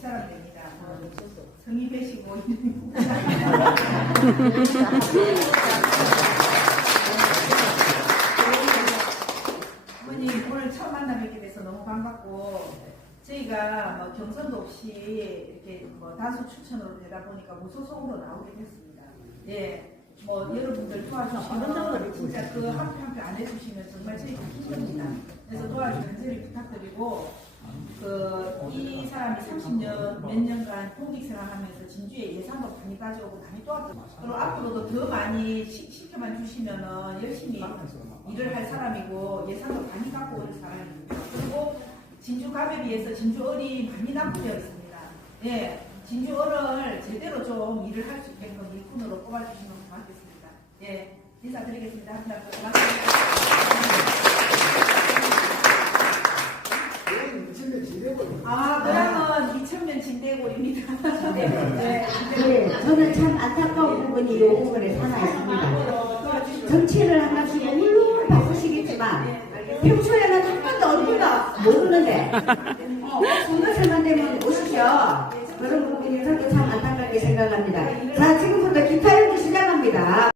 사람 됩니다. 성이 배시고 있는 어머님 오늘 처음 만나 뵙게 돼서 너무 반갑고 저희가 뭐 경선도 없이 이렇게 뭐 다수 추천으로 되다 보니까 무소속으로 나오게 됐습니다. 예. 뭐 여러분들 도와주시면 진짜 그 한 표 한 표 안 해주시면 정말 저희가 기쁩니다. 그래서 도와주는 저희 부탁드리고 그 이 사람이 30년 몇 년간 공익생활하면서 진주에 예산도 많이 가져오고 많이 도왔죠. 그리고 앞으로도 더 많이 시, 시켜만 주시면은 열심히 일을 할 사람이고 예산도 많이 갖고 올 사람입니다. 그리고 진주 가베비에서 진주 얼이 많이 납부되어 있습니다. 예, 진주 얼을 제대로 좀 일을 할 수 있게끔 일꾼으로 뽑아주시면 고맙겠습니다. 예, 인사드리겠습니다. 감사합니다. 아, 그러면 2천면 진대골입니다. 네, 네. 네, 저는 참 안타까운 부분이 요 부분에 하나 있습니다. 정치를 하나씩 물론 바꾸시겠지만 평소에는 한 번도 얼굴도 모르는데 어, 선거철만 되면 오십시오. 그런 부분에서도 참 안타깝게 생각합니다. 자,